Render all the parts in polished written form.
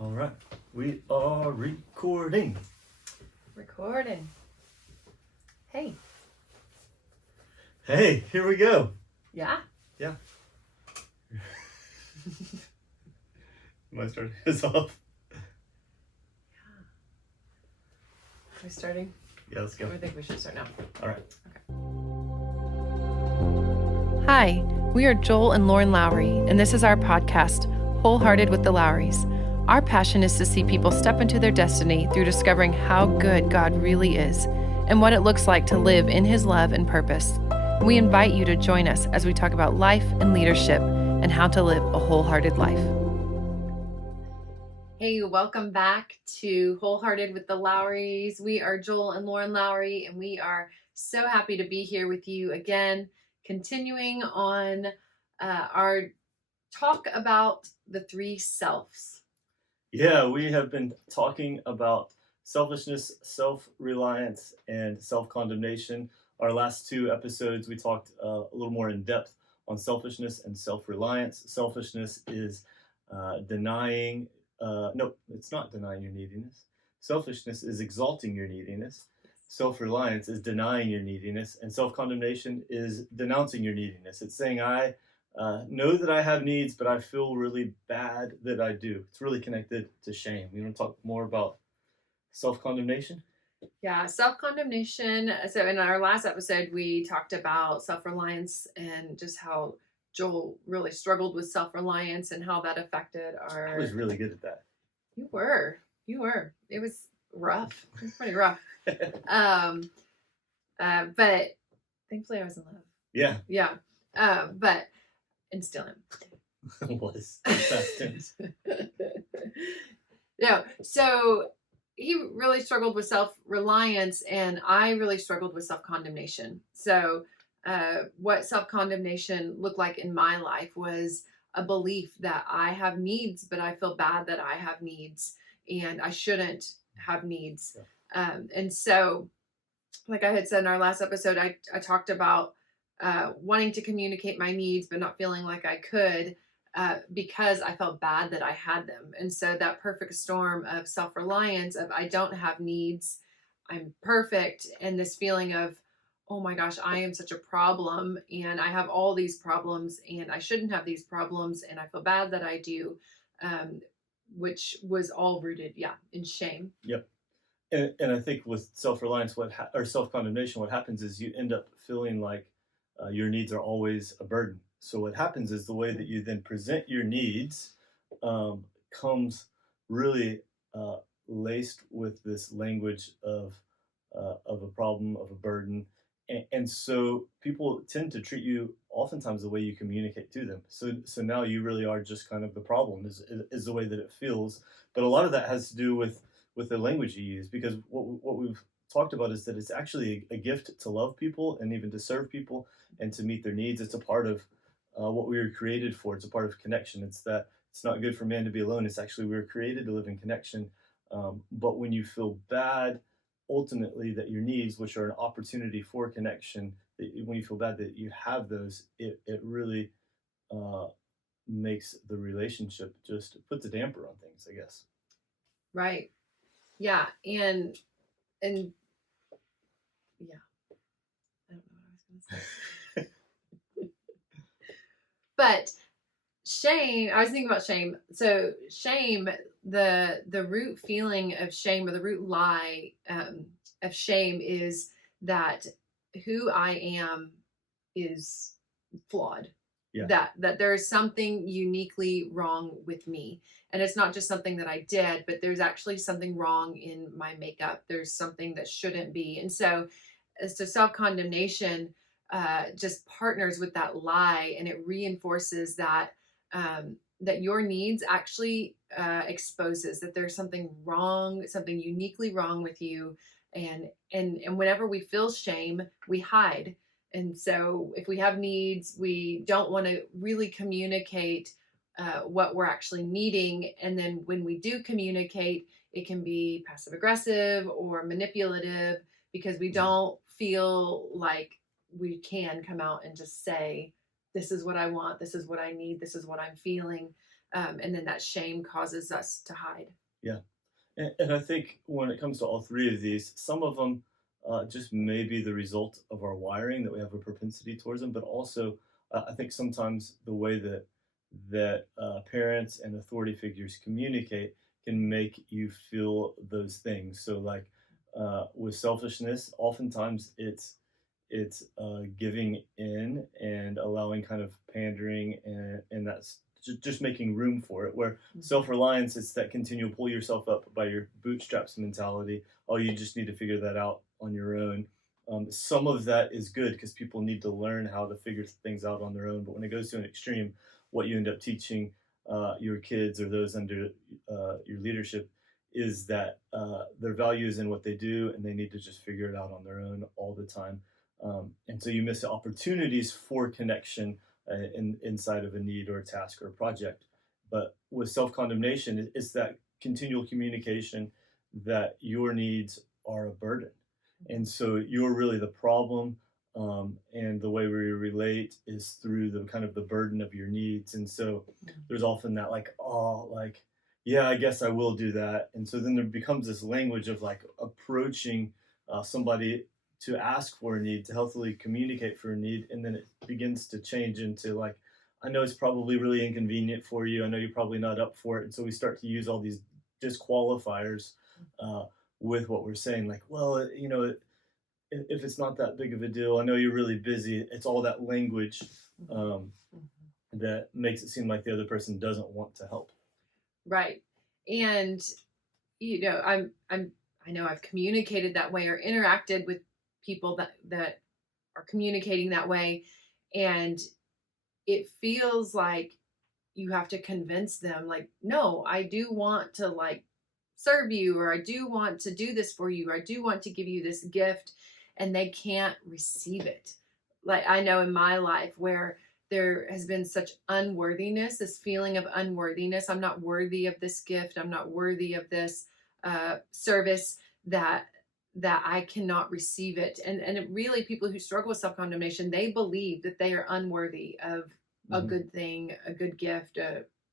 All right, we are recording. Recording. Hey. Hey, here we go. Yeah? Yeah. Am I starting this off? Are we starting? Yeah, let's go. I think we should start now. All right. Okay. Hi, we are Joel and Lauren Lowry, and this is our podcast, Wholehearted with the Lowrys. Our passion is to see people step into their destiny through discovering how good God really is and what it looks like to live in His love and purpose. We invite you to join us as we talk about life and leadership and how to live a wholehearted life. Hey, welcome back to Wholehearted with the Lowrys. We are Joel and Lauren Lowry, and we are so happy to be here with you again, continuing on our talk about the three selves. Yeah, we have been talking about selfishness, self-reliance, and self-condemnation. Our last two episodes, we talked a little more in depth on selfishness and self-reliance. Selfishness is denying, no, it's not denying your neediness. Selfishness is exalting your neediness. Self-reliance is denying your neediness. And self-condemnation is denouncing your neediness. It's saying, I know that I have needs, but I feel really bad that I do. It's really connected to shame. You want to talk more about self-condemnation? Yeah, self-condemnation. So in our last episode, we talked about self-reliance and just how Joel really struggled with self-reliance and how that affected our... I was really good at that. You were. It was rough. It was pretty rough. But thankfully I was in love. Yeah. Yeah. And still am. Was. Past tense. No. So he really struggled with self-reliance, and I really struggled with self-condemnation. So what self-condemnation looked like in my life was a belief that I have needs, but I feel bad that I have needs, and I shouldn't have needs. Yeah. And so, like I had said in our last episode, I talked about wanting to communicate my needs, but not feeling like I could because I felt bad that I had them. And so that perfect storm of self-reliance, of I don't have needs, I'm perfect, and this feeling of, oh my gosh, I am such a problem, and I have all these problems, and I shouldn't have these problems, and I feel bad that I do, which was all rooted, in shame. Yep. And I think with self-reliance, or self-condemnation, what happens is you end up feeling like your needs are always a burden. So what happens is the way that you then present your needs comes really laced with this language of a problem, of a burden. And so people tend to treat you oftentimes the way you communicate to them. So now you really are just kind of the problem is the way that it feels. But a lot of that has to do with the language you use, because what we've talked about is that it's actually a gift to love people and even to serve people and to meet their needs. It's a part of what we were created for. It's a part of connection. It's that it's not good for man to be alone. It's actually we were created to live in connection. But when you feel bad, ultimately, that your needs, which are an opportunity for connection, when you feel bad that you have those, it really makes the relationship, just puts a damper on things, I guess. Right. Yeah. And yeah, I don't know what I was going to say. But shame, I was thinking about shame. So shame, the root feeling of shame, or the root lie of shame, is that who I am is flawed. Yeah. That there is something uniquely wrong with me. And it's not just something that I did, but there's actually something wrong in my makeup. There's something that shouldn't be. And so as to self-condemnation, just partners with that lie, and it reinforces that that your needs actually exposes that there's something wrong, something uniquely wrong with you. And whenever we feel shame, we hide. And so if we have needs, we don't want to really communicate what we're actually needing. And then when we do communicate, it can be passive aggressive or manipulative, because we don't feel like we can come out and just say, this is what I want, this is what I need, this is what I'm feeling. and then that shame causes us to hide. Yeah. And I think when it comes to all three of these, some of them just may be the result of our wiring, that we have a propensity towards them, but also I think sometimes the way that parents and authority figures communicate can make you feel those things. So like with selfishness, oftentimes it's giving in and allowing kind of pandering, and that's just making room for it. Where self-reliance, it's that continual pull yourself up by your bootstraps mentality. Oh, you just need to figure that out on your own. Some of that is good because people need to learn how to figure things out on their own. But when it goes to an extreme, what you end up teaching your kids or those under your leadership is that their value is in what they do, and they need to just figure it out on their own all the time. And so you miss opportunities for connection inside of a need or a task or a project. But with self-condemnation, it's that continual communication that your needs are a burden. And so you're really the problem. And the way we relate is through the kind of the burden of your needs. And so there's often that like, oh, like, yeah, I guess I will do that. And so then there becomes this language of like approaching somebody to ask for a need, to healthily communicate for a need, and then it begins to change into like, I know it's probably really inconvenient for you. I know you're probably not up for it. And so we start to use all these disqualifiers with what we're saying, like, well, if it's not that big of a deal, I know you're really busy. It's all that language that makes it seem like the other person doesn't want to help. Right. And I know I've communicated that way or interacted with people that are communicating that way, and it feels like you have to convince them, like, no, I do want to like serve you, or I do want to do this for you, or I do want to give you this gift, and they can't receive it. Like I know in my life where there has been such unworthiness, this feeling of unworthiness. I'm not worthy of this gift. I'm not worthy of this service, that I cannot receive it. And it really, people who struggle with self-condemnation, they believe that they are unworthy of a good thing, a good gift,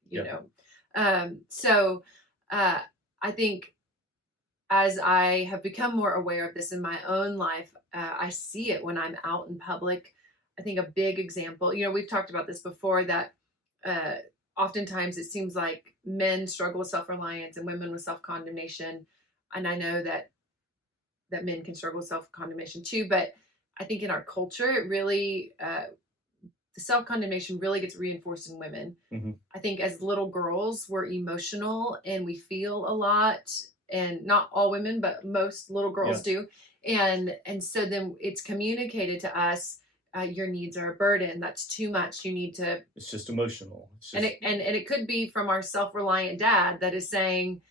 you know. So I think as I have become more aware of this in my own life, I see it when I'm out in public. I think a big example, we've talked about this before, that oftentimes it seems like men struggle with self-reliance and women with self-condemnation. And I know that men can struggle with self-condemnation too, but I think in our culture, it really, the self-condemnation really gets reinforced in women. I think as little girls, we're emotional and we feel a lot, and not all women, but most little girls do. And so then it's communicated to us, your needs are a burden. That's too much. You need to. It's just emotional. And it could be from our self-reliant dad that is saying,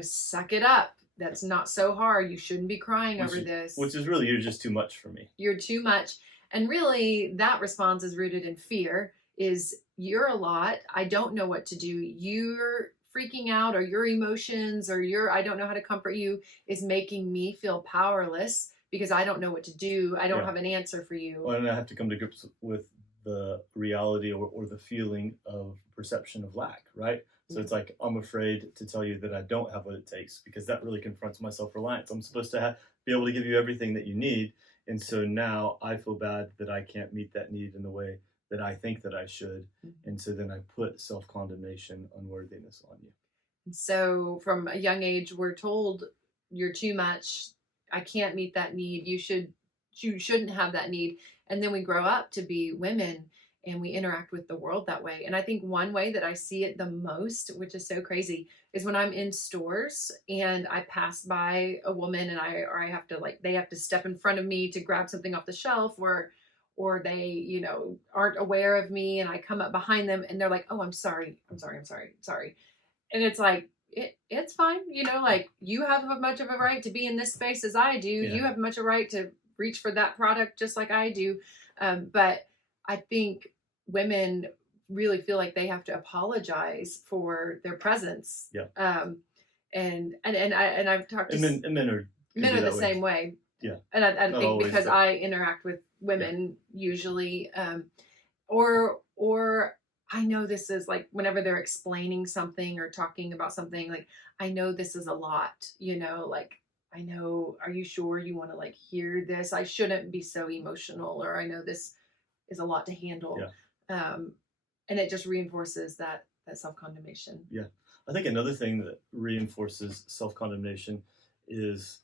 suck it up. That's not so hard. You shouldn't be crying over this. Which is really, you're just too much for me. You're too much. And really, that response is rooted in fear, is you're a lot. I don't know what to do. You're freaking out, or your emotions, or I don't know how to comfort you, is making me feel powerless because I don't know what to do. I don't have an answer for you. Well, and I have to come to grips with the reality or the feeling of perception of lack, right? So it's like, I'm afraid to tell you that I don't have what it takes, because that really confronts my self-reliance. I'm supposed to be able to give you everything that you need. And so now I feel bad that I can't meet that need in the way that I think that I should. And so then I put self-condemnation, unworthiness on you. So from a young age, we're told you're too much. I can't meet that need. You shouldn't have that need. And then we grow up to be women, and we interact with the world that way. And I think one way that I see it the most, which is so crazy, is when I'm in stores and I pass by a woman and I have to, like, they have to step in front of me to grab something off the shelf, or they, aren't aware of me, and I come up behind them and they're like, oh, I'm sorry. And it's like, it's fine. Like, you have as much of a right to be in this space as I do. You have much a right to reach for that product just like I do. But I think women really feel like they have to apologize for their presence. And I've talked to men are the same way. And I think because I interact with women usually, or I know this is like whenever they're explaining something or talking about something, like, I know this is a lot, like, I know, are you sure you want to like hear this? I shouldn't be so emotional, or I know this is a lot to handle. Yeah. Um, and it just reinforces that self-condemnation. Yeah. I think another thing that reinforces self condemnation is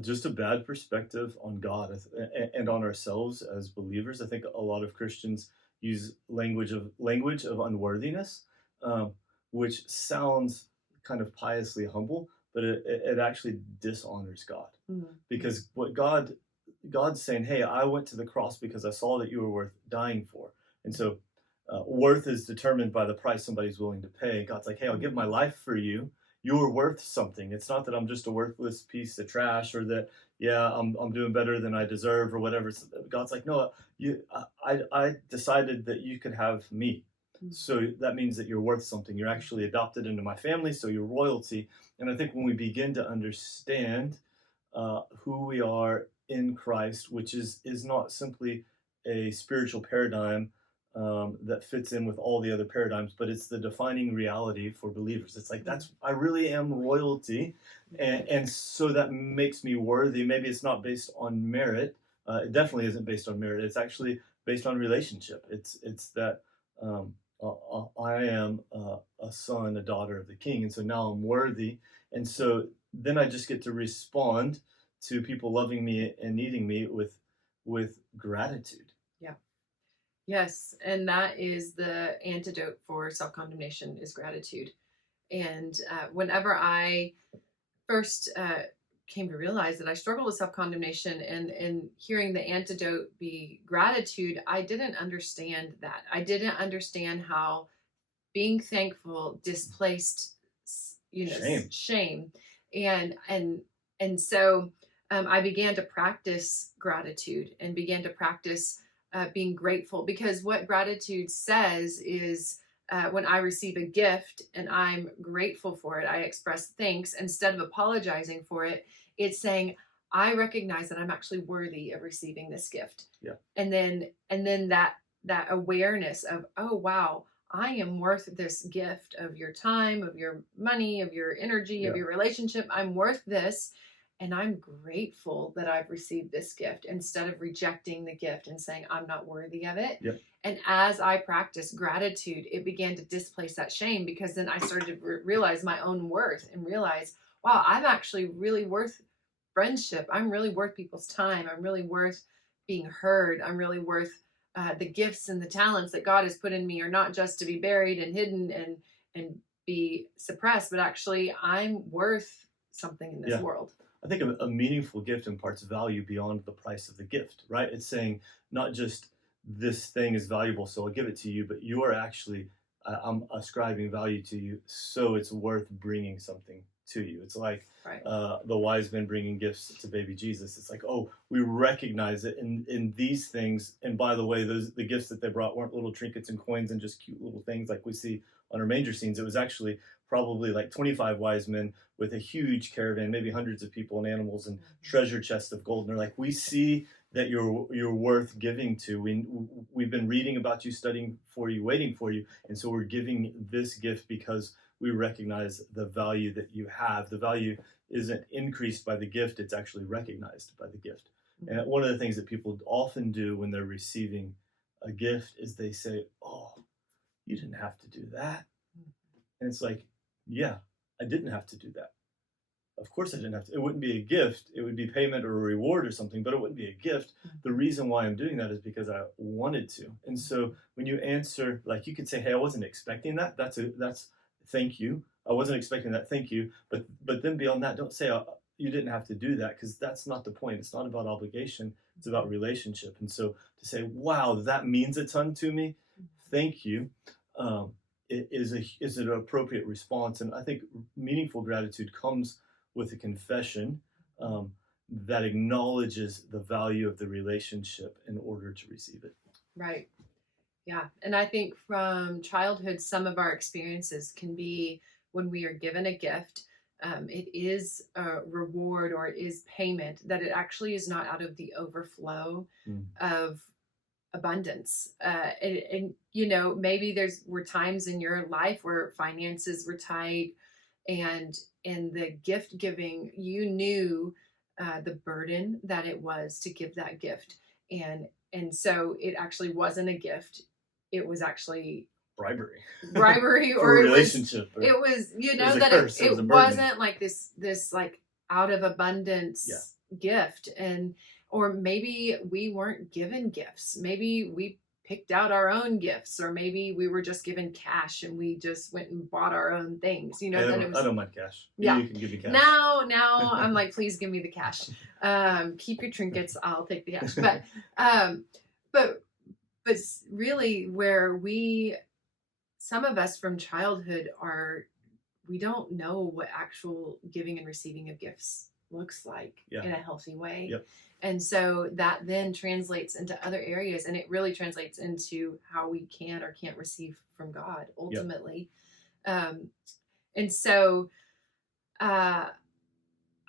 just a bad perspective on God and on ourselves as believers. I think a lot of Christians use language of unworthiness, um, which sounds kind of piously humble, but it actually dishonors God, Mhm. because God's saying, "Hey, I went to the cross because I saw that you were worth dying for," and so worth is determined by the price somebody's willing to pay. God's like, "Hey, I'll give my life for you. You're worth something. It's not that I'm just a worthless piece of trash, or that yeah, I'm doing better than I deserve, or whatever." God's like, "No, I decided that you could have me." Mhm. So that means that you're worth something. You're actually adopted into my family, so you're royalty. And I think when we begin to understand who we are in Christ, which is not simply a spiritual paradigm that fits in with all the other paradigms, but it's the defining reality for believers. It's like, that's, I really am royalty, and so that makes me worthy. Maybe it's not based on merit. It definitely isn't based on merit. It's actually based on relationship. It's that I am a son, a daughter of the King, and so now I'm worthy, and so then I just get to respond to people loving me and needing me with gratitude. Yeah. Yes. And that is the antidote for self-condemnation, is gratitude. And whenever I first came to realize that I struggled with self-condemnation, and hearing the antidote be gratitude, I didn't understand that. I didn't understand how being thankful displaced Shame. shame. And and and so I began to practice gratitude and began to practice being grateful, because what gratitude says is, when I receive a gift and I'm grateful for it, I express thanks instead of apologizing for it. It's saying, I recognize that I'm actually worthy of receiving this gift. Yeah. And then that awareness of, oh wow, I am worth this gift of your time, of your money, of your energy, of Yeah. your relationship. I'm worth this. And I'm grateful that I've received this gift, instead of rejecting the gift and saying, I'm not worthy of it. Yep. And as I practiced gratitude, it began to displace that shame, because then I started to realize my own worth and realize, wow, I'm actually really worth friendship. I'm really worth people's time. I'm really worth being heard. I'm really worth the gifts and the talents that God has put in me, are not just to be buried and hidden and be suppressed, but actually I'm worth something in this Yeah. world. I think a meaningful gift imparts value beyond the price of the gift, right? It's saying not just this thing is valuable, so I'll give it to you, but you are actually, I'm ascribing value to you, so it's worth bringing something to you. It's like Right. the wise men bringing gifts to baby Jesus. It's like, oh, we recognize it in these things. And by the way, the gifts that they brought weren't little trinkets and coins and just cute little things like we see on our manger scenes. It was actually probably like 25 wise men with a huge caravan, maybe hundreds of people and animals and treasure chests of gold. And they're like, we see that you're worth giving to. We've been reading about you, studying for you, waiting for you, and so we're giving this gift because we recognize the value that you have. The value isn't increased by the gift; it's actually recognized by the gift. And one of the things that people often do when they're receiving a gift is they say, "Oh, you didn't have to do that," and it's like, yeah, I didn't have to do that. Of course I didn't have to. It wouldn't be a gift. It would be payment or a reward or something, but it wouldn't be a gift. The reason why I'm doing that is because I wanted to. And so when you answer, like you could say, "Hey, I wasn't expecting that." That's thank you. I wasn't expecting that. Thank you. But then beyond that, don't say you didn't have to do that, because that's not the point. It's not about obligation. It's about relationship. And so to say, "Wow, that means a ton to me. Thank you." Um, is an appropriate response. And I think meaningful gratitude comes with a confession that acknowledges the value of the relationship in order to receive it. Right. Yeah. And I think from childhood, some of our experiences can be when we are given a gift, it is a reward or it is payment, that it actually is not out of the overflow Mm. of abundance. And maybe were times in your life where finances were tight, and in the gift giving, you knew the burden that it was to give that gift, and so it actually wasn't a gift; it was actually bribery, bribery, for or a relationship. it was It was a that curse. It was a burden. wasn't like this like out of abundance gift. And or maybe we weren't given gifts, maybe we picked out our own gifts, or maybe we were just given cash and we just went and bought our own things, I then it was, I don't mind cash. Yeah. You can give me cash. Now I'm like, please give me the cash. Keep your trinkets, I'll take the cash. But really, where some of us from childhood we don't know what actual giving and receiving of gifts looks like in a healthy way. Yep. And so that then translates into other areas, and it really translates into how we can or can't receive from God ultimately. And so I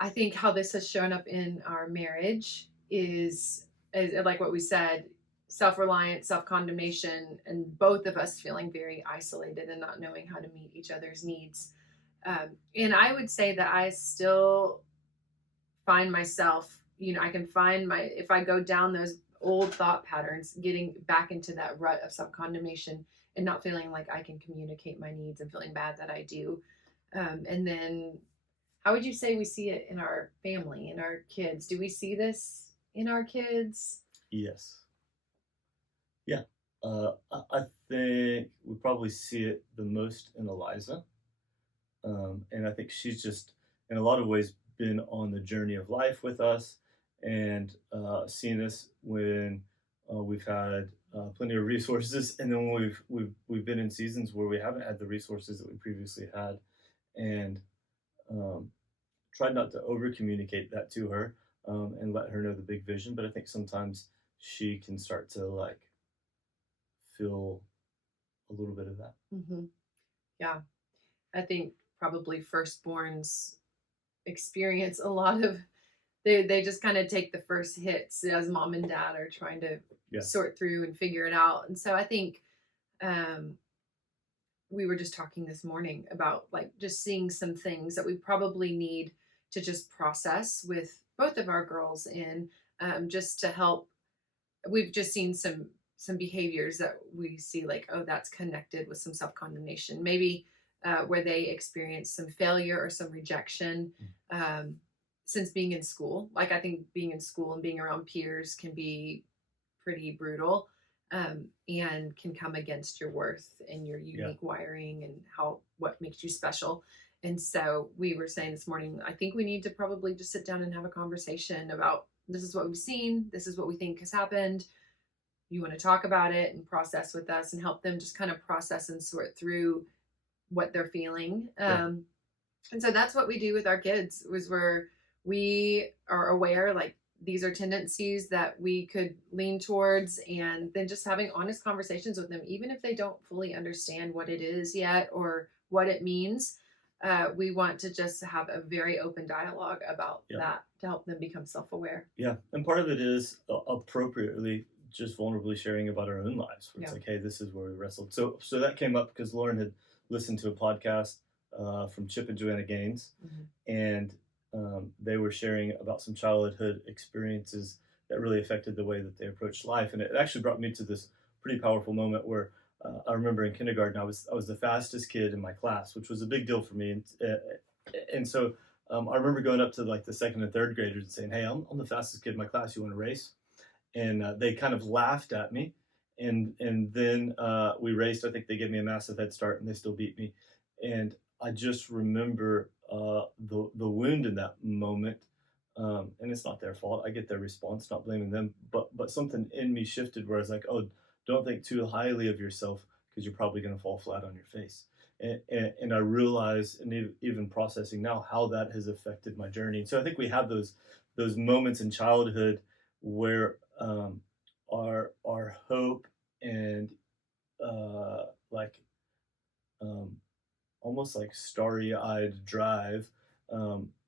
think how this has shown up in our marriage is like what we said, self-reliance, self-condemnation, and both of us feeling very isolated and not knowing how to meet each other's needs. And I would say that I still find myself, I can find if I go down those old thought patterns, getting back into that rut of self-condemnation and not feeling like I can communicate my needs and feeling bad that I do. And then how would you say we see it in our family, in our kids? Do we see this in our kids? Yes. Yeah. I think we probably see it the most in Eliza. And I think she's just, in a lot of ways, been on the journey of life with us, and seen us when we've had plenty of resources, and then when we've been in seasons where we haven't had the resources that we previously had, and tried not to over communicate that to her, and let her know the big vision. But I think sometimes she can start to like feel a little bit of that. Mm-hmm. Yeah, I think probably firstborns experience a lot of, they just kind of take the first hits as mom and dad are trying to sort through and figure it out. And so I think we were just talking this morning about like just seeing some things that we probably need to just process with both of our girls in, just to help. We've just seen some behaviors that we see like, oh, that's connected with some self-condemnation, maybe where they experience some failure or some rejection since being in school. Like I think being in school and being around peers can be pretty brutal, and can come against your worth and your unique wiring and what makes you special. And so we were saying this morning, I think we need to probably just sit down and have a conversation about, this is what we've seen, this is what we think has happened. You want to talk about it and process with us and help them just kind of process and sort through what they're feeling. And so that's what we do with our kids, was where we are aware, like, these are tendencies that we could lean towards, and then just having honest conversations with them, even if they don't fully understand what it is yet or what it means. We want to just have a very open dialogue about that to help them become self-aware. Yeah, and part of it is appropriately just vulnerably sharing about our own lives. Where it's like, hey, this is where we wrestled. So that came up because Lauren had listened to a podcast from Chip and Joanna Gaines, and they were sharing about some childhood experiences that really affected the way that they approached life. And it actually brought me to this pretty powerful moment where I remember in kindergarten, I was the fastest kid in my class, which was a big deal for me. And so I remember going up to like the second and third graders and saying, hey, I'm the fastest kid in my class. You want to race? And they kind of laughed at me. And then we raced. I think they gave me a massive head start, and they still beat me. And I just remember the wound in that moment. And it's not their fault. I get their response, not blaming them. But something in me shifted where I was like, oh, don't think too highly of yourself, because you're probably going to fall flat on your face. And I realize, and even processing now, how that has affected my journey. So I think we have those moments in childhood where our hope and almost like starry-eyed drive,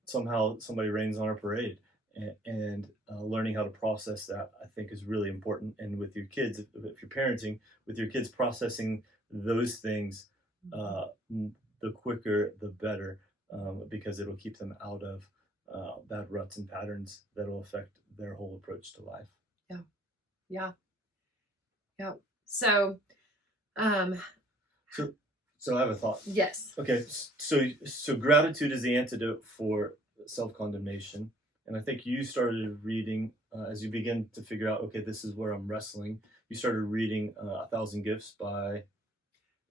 somehow somebody rains on our parade, and learning how to process that, I think, is really important. And with your kids, if you're parenting, with your kids processing those things, the quicker the better, because it'll keep them out of bad ruts and patterns that'll affect their whole approach to life. Yeah. Yeah. Yeah. So, um, So I have a thought. yes. Okay, so gratitude is the antidote for self-condemnation, and I think you started reading as you begin to figure out, okay, this is where I'm wrestling. You started reading A Thousand Gifts by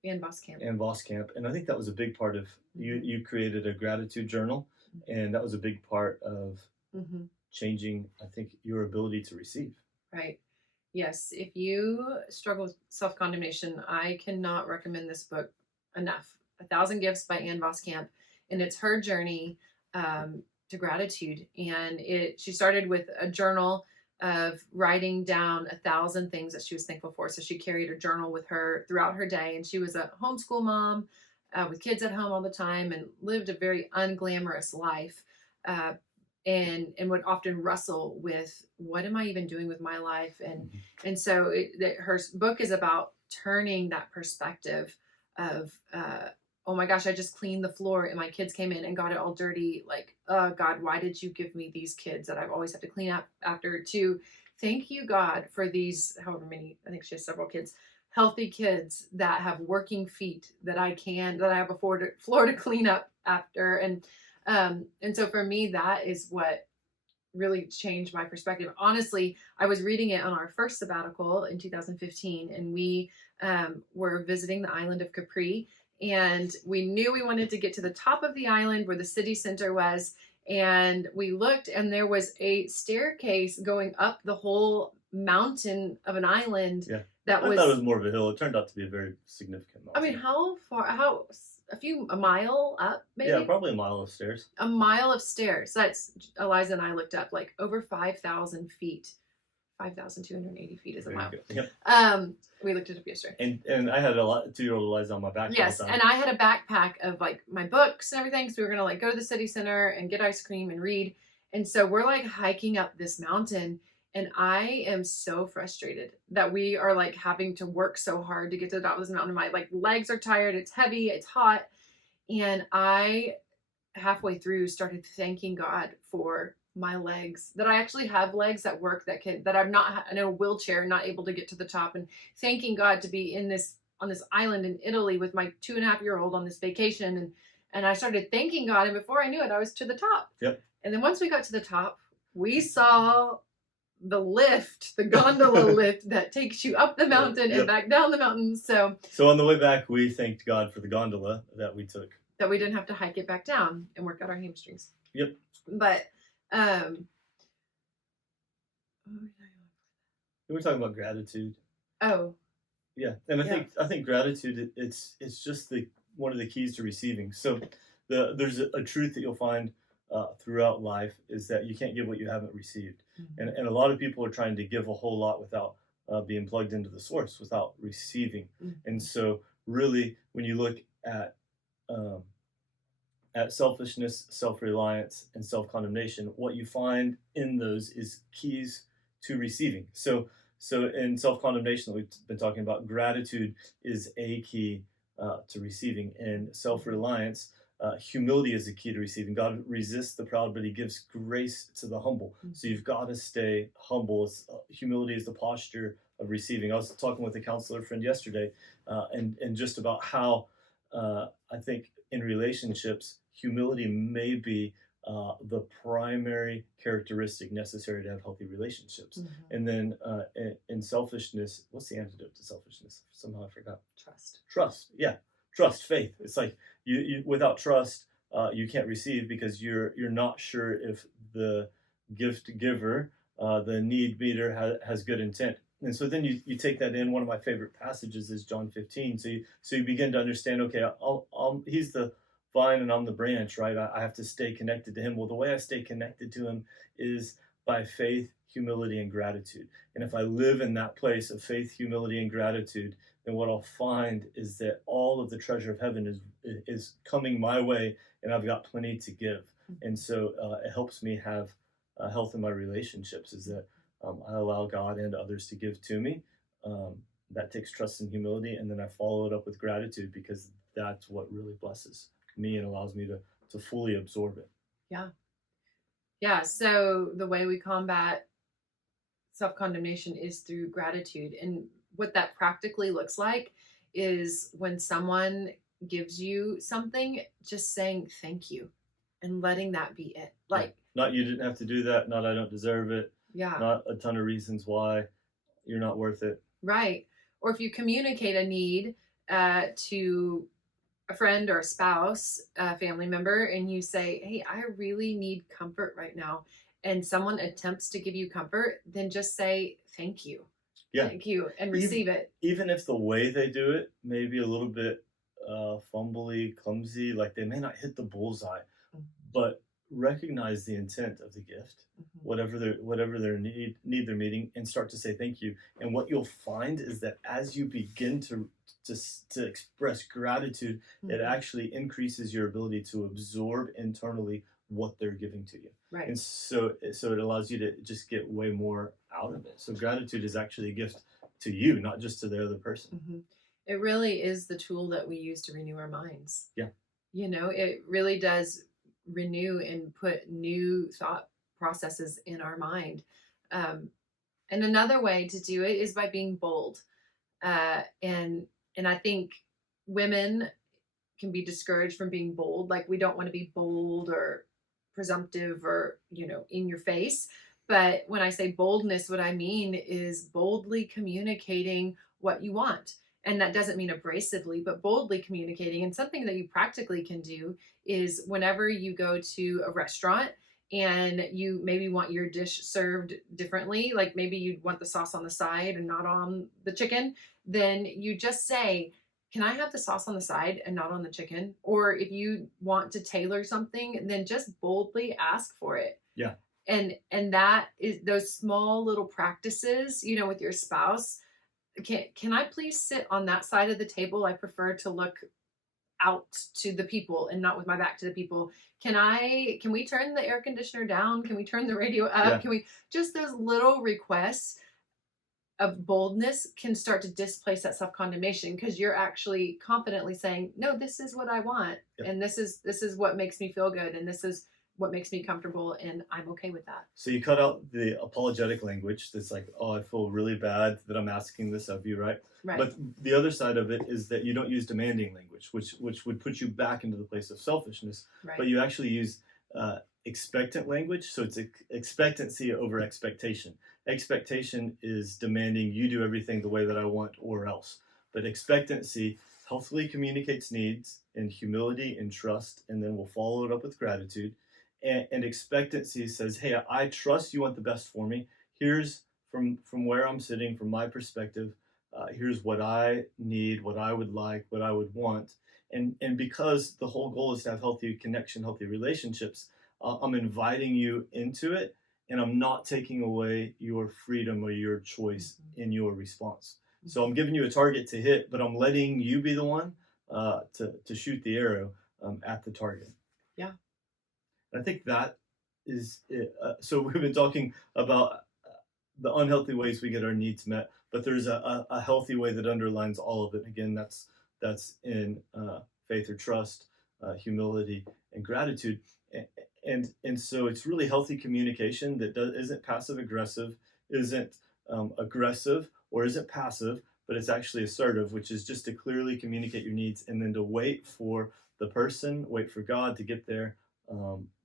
And Boskamp. Ann Voskamp, and I think that was a big part of you. You created a gratitude journal, and that was a big part of changing, I think, your ability to receive. Right. Yes. If you struggle with self-condemnation, I cannot recommend this book enough. A Thousand Gifts by Ann Voskamp, and it's her journey to gratitude. And she started with a journal of writing down 1,000 things that she was thankful for. So she carried a journal with her throughout her day, and she was a homeschool mom with kids at home all the time, and lived a very unglamorous life. And would often wrestle with, what am I even doing with my life? And so her book is about turning that perspective of, oh my gosh, I just cleaned the floor and my kids came in and got it all dirty. Like, oh God, why did you give me these kids that I've always had to clean up after? To thank you, God, for these, however many, I think she has several kids, healthy kids that have working feet that I have a floor to clean up after. And so for me, that is what really changed my perspective. Honestly, I was reading it on our first sabbatical in 2015, and we were visiting the island of Capri, and we knew we wanted to get to the top of the island where the city center was. And we looked, and there was a staircase going up the whole mountain of an island. Yeah. I thought it was more of a hill. It turned out to be a very significant mountain. I mean, how far? A mile up, maybe? Yeah, probably a mile of stairs. A mile of stairs. That's, Eliza and I looked up, like over 5,000 feet. 5,280 feet is a mile. Yep. We looked it up yesterday. And I had a 2-year-old Eliza on my back. Yes, and I had a backpack of like my books and everything. So we were gonna like go to the city center and get ice cream and read. And so we're like hiking up this mountain, and I am so frustrated that we are like having to work so hard to get to the top of this mountain. My like legs are tired, it's heavy, it's hot. And I halfway through started thanking God for my legs, that I actually have legs that work, that I'm not in a wheelchair, not able to get to the top, and thanking God to be on this island in Italy with my 2.5-year-old on this vacation. And I started thanking God, and before I knew it, I was to the top. Yep. And then once we got to the top, we saw the lift, the gondola lift that takes you up the mountain and back down the mountain. So on the way back, we thanked God for the gondola that we took. That we didn't have to hike it back down and work out our hamstrings. Yep. But we were talking about gratitude. Oh. Yeah, and I think gratitude, it's just one of the keys to receiving. So there's a truth that you'll find throughout life, is that you can't give what you haven't received. And a lot of people are trying to give a whole lot without being plugged into the source, without receiving. And so really, when you look at selfishness, self-reliance, and self-condemnation, what you find in those is keys to receiving. So in self-condemnation that we've been talking about, gratitude is a key to receiving. In self-reliance, humility is the key to receiving. God resists the proud, but he gives grace to the humble. So you've got to stay humble. Humility is the posture of receiving. I was talking with a counselor friend yesterday, and just about how I think in relationships, humility may be the primary characteristic necessary to have healthy relationships. And then in selfishness, what's the antidote to selfishness? Somehow I forgot. Trust. Yeah. Trust, faith. It's like you without trust, you can't receive, because you're not sure if the gift giver, the need meter, has good intent. And so then you take that in. One of my favorite passages is John 15. So you begin to understand, okay, he's the vine and I'm the branch, right? I have to stay connected to him. Well, the way I stay connected to him is by faith, humility, and gratitude. And if I live in that place of faith, humility, and gratitude, then what I'll find is that all of the treasure of heaven is coming my way, and I've got plenty to give. And so it helps me have health in my relationships is that I allow God and others to give to me. Um, that takes trust and humility, and then I follow it up with gratitude because that's what really blesses me and allows me to fully absorb it. Yeah. Yeah. So the way we combat self-condemnation is through gratitude. And what that practically looks like is when someone gives you something, just saying thank you and letting that be it. Like, not you didn't have to do that, not I don't deserve it, yeah, not a ton of reasons why you're not worth it. right. Or if you communicate a need to a friend or a spouse, a family member, and you say, hey, I really need comfort right now, and someone attempts to give you comfort, then just say thank you. Yeah. Thank you, and receive it. Even if the way they do it may be a little bit fumbly, clumsy, like they may not hit the bullseye, but recognize the intent of the gift, whatever their need they're meeting, and start to say thank you. And what you'll find is that as you begin to express gratitude, it actually increases your ability to absorb internally what they're giving to you. Right. And so it allows you to just get way more out of it. So gratitude is actually a gift to you, not just to the other person. It really is the tool that we use to renew our minds. Yeah. You know, it really does renew and put new thought processes in our mind. And another way to do it is by being bold. And I think women can be discouraged from being bold. Like, we don't want to be bold or presumptive or, in your face. But when I say boldness, what I mean is boldly communicating what you want. And that doesn't mean abrasively, but boldly communicating. And something that you practically can do is whenever you go to a restaurant and you maybe want your dish served differently, like maybe you'd want the sauce on the side and not on the chicken, then you just say, can I have the sauce on the side and not on the chicken? Or if you want to tailor something, then just boldly ask for it. Yeah. And that is those small little practices, with your spouse. Can I please sit on that side of the table? I prefer to look out to the people and not with my back to the people. Can we turn the air conditioner down? Can we turn the radio up? Yeah. Can we just those little requests of boldness can start to displace that self-condemnation, because you're actually confidently saying, no, this is what I want. Yeah. And this is what makes me feel good. And this is what makes me comfortable. And I'm okay with that. So you cut out the apologetic language. That's like, oh, I feel really bad that I'm asking this of you. Right. But the other side of it is that you don't use demanding language, which would put you back into the place of selfishness. Right. But you actually use expectant language. So it's expectancy over expectation. Expectation is demanding you do everything the way that I want or else. But expectancy healthily communicates needs in humility and trust, and then we'll follow it up with gratitude. And expectancy says, hey, I trust you want the best for me. Here's from where I'm sitting, from my perspective, here's what I need, what I would like, what I would want. And because the whole goal is to have healthy connection, healthy relationships, I'm inviting you into it, and I'm not taking away your freedom or your choice in your response. So I'm giving you a target to hit, but I'm letting you be the one to shoot the arrow at the target. Yeah. I think that is it. So we've been talking about the unhealthy ways we get our needs met, but there's a healthy way that underlines all of it. Again, that's in faith or trust, humility, and gratitude. And so it's really healthy communication that isn't passive aggressive, isn't aggressive, or isn't passive, but it's actually assertive, which is just to clearly communicate your needs and then to wait for the person, wait for God to get there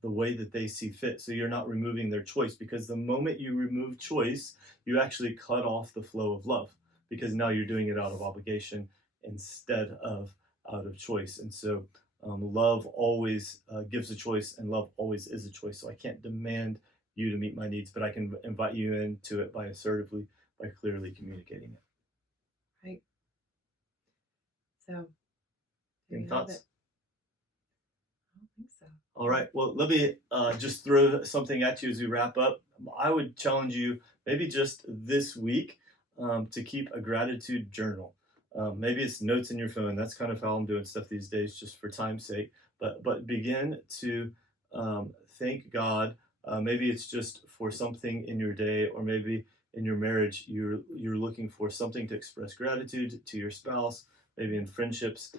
the way that they see fit. So you're not removing their choice, because the moment you remove choice, you actually cut off the flow of love, because now you're doing it out of obligation instead of out of choice. And so love always gives a choice, and love always is a choice. So I can't demand you to meet my needs, but I can invite you into it by clearly communicating it. Right. So, any thoughts? I don't think so. All right. Well, let me just throw something at you as we wrap up. I would challenge you, maybe just this week, to keep a gratitude journal. Maybe it's notes in your phone. That's kind of how I'm doing stuff these days, just for time's sake. But begin to thank God Maybe it's just for something in your day, or maybe in your marriage, you're looking for something to express gratitude to your spouse. Maybe in friendships,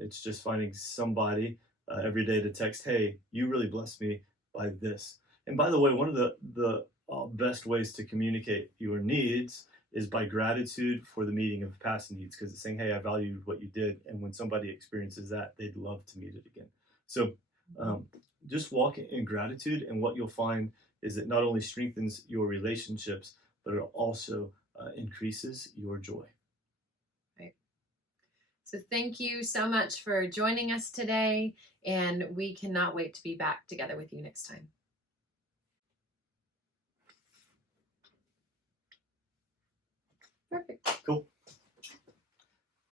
it's just finding somebody every day to text, "Hey, you really blessed me by this." And by the way, one of the best ways to communicate your needs is by gratitude for the meeting of past needs, because it's saying, "Hey, I valued what you did," and when somebody experiences that, they'd love to meet it again. So just walk in gratitude, and what you'll find is it not only strengthens your relationships, but it also increases your joy. Right. So thank you so much for joining us today, and we cannot wait to be back together with you next time. Perfect. Cool.